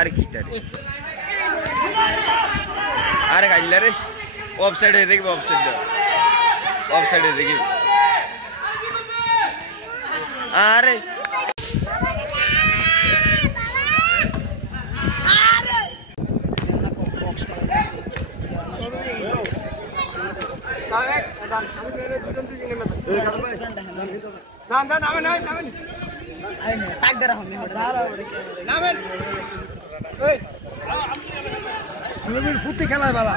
अरे कीटा रे अरे काढला रे ऑफसाइड आहे की ऑफसाइड आहे की अरे ফুটে খেলায় বালা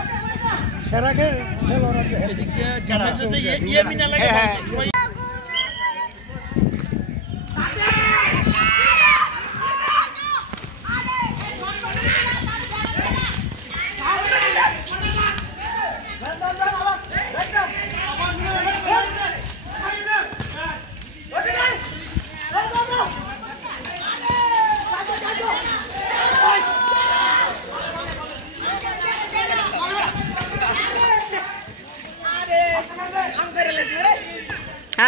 সেরাকে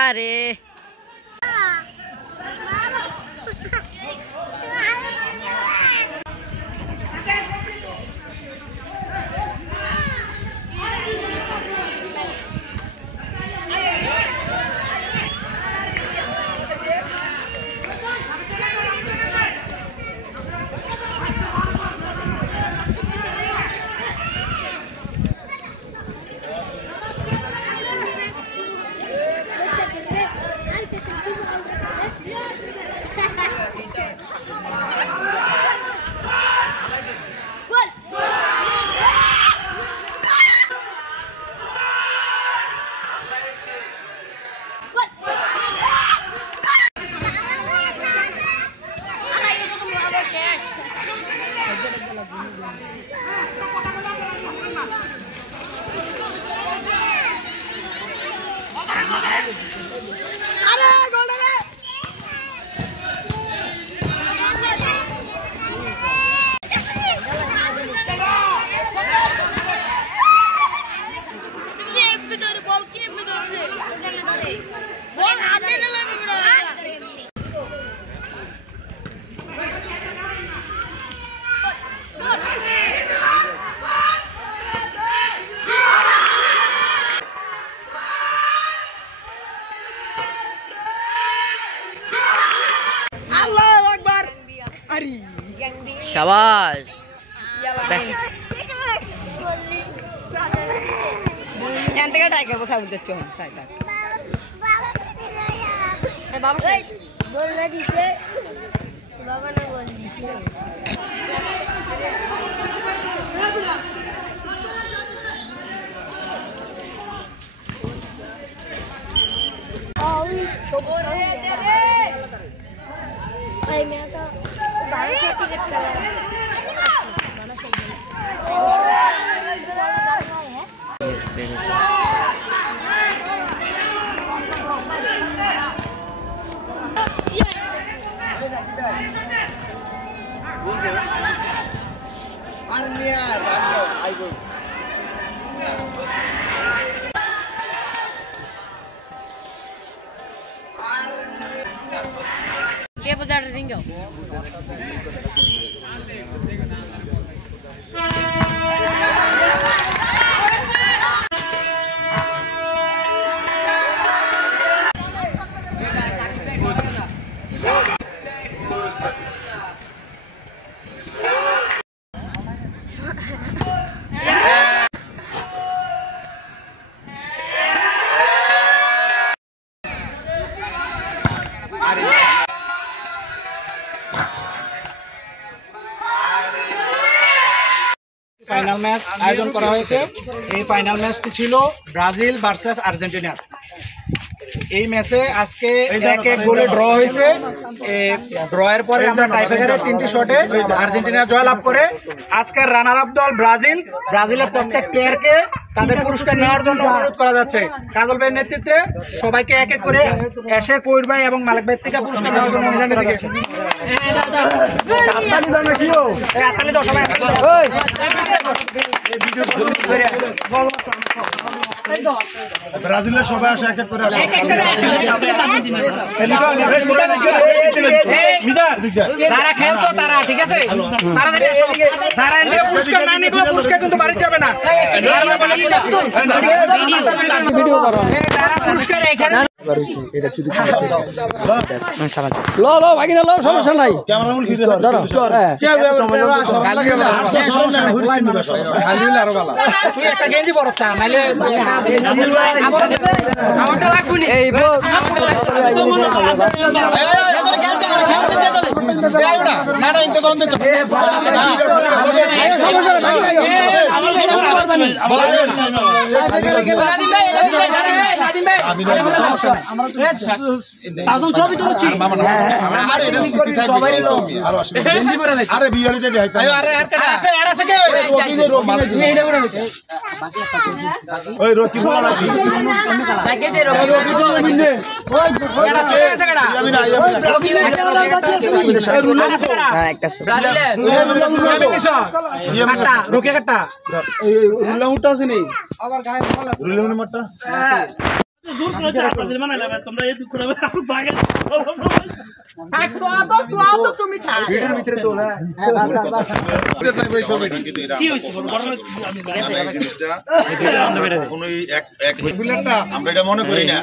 अरे शाबाश এনতে টাইগার বসা বলতে চল তাই তাই ए बाबा बोल ना दिसे बाबा ने बोल दिसे ओई छोड़ रे दे रे भाई मैं तो बाहर से टिकट करा माना सही के बजा रिंगो ফাইনাল ম্যাচ আয়োজন করা হয়েছে। এই ফাইনাল ম্যাচটি ছিল ব্রাজিল ভার্সেস আর্জেন্টিনা। এই ম্যাচে আজকে 1-1 গোলে ড্র হয়েছে। ড্রয়ের পরে আমরা টাইব্রেকারে 3টি শটে আর্জেন্টিনা জয়লাভ করে আজকের রানার আপ দল ব্রাজিল। ব্রাজিলের প্রত্যেক প্লেয়ারকে তাদের পুরস্কার নেওয়ার জন্য অনুরোধ করা যাচ্ছে। কাজল ভাইয়ের নেতৃত্বে সবাইকে এক এক করে এসে কবির ভাই এবং মালিক ভাই থেকে পুরস্কার নেওয়ার জন্য অনুরোধ করা যাচ্ছে। ব্রাজিলের সবাই আসে এক এক করে আসে। যারা খেলছো তারা ঠিক আছে, তারা যারা পুরস্কার না নিবে পুরস্কার কিন্তু বাড়ি যাবে না। পুরস্কার এখানে সমস্যা নাই। তুই একটা গেঞ্জি বড় চা নাইলে আমরা এটা মনে করি না।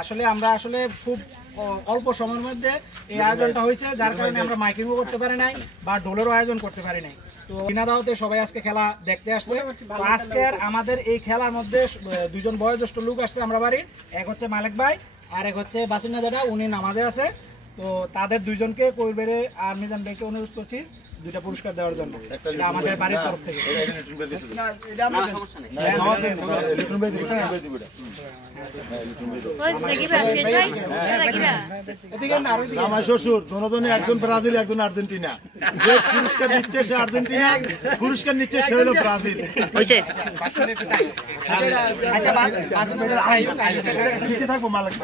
আসলে আমরা আসলে খুব অল্প সময়ের মধ্যে এই আয়োজনটা হয়েছে, যার কারণে আমরা মাইকিংও করতে পারি নাই বা ডোলেরও আয়োজন করতে পারি নাই। তো বিনা দাওয়াতে সবাই আজকে খেলা দেখতে আসছে। তো আজকের আমাদের এই খেলার মধ্যে দুজন বয়োজ্যেষ্ঠ লোক আসছে আমরা বাড়ির, এক হচ্ছে মালিক ভাই আর এক হচ্ছে বাসিনা দাদা, উনি নামাজে আছে। তো তাদের দুইজনকে কবিরে আর মিজান ভাইকে অনুরোধ করছি দুইটা পুরস্কার দেওয়ার জন্য আমাদের বাড়ির তরফ থেকে। আমার শ্বশুর দুজনে, একজন ব্রাজিল একজন আর্জেন্টিনা। যে পুরস্কার দিচ্ছে সে আর্জেন্টিনা, পুরস্কার নিচ্ছে সে হলো ব্রাজিল। থাকবো মালিক।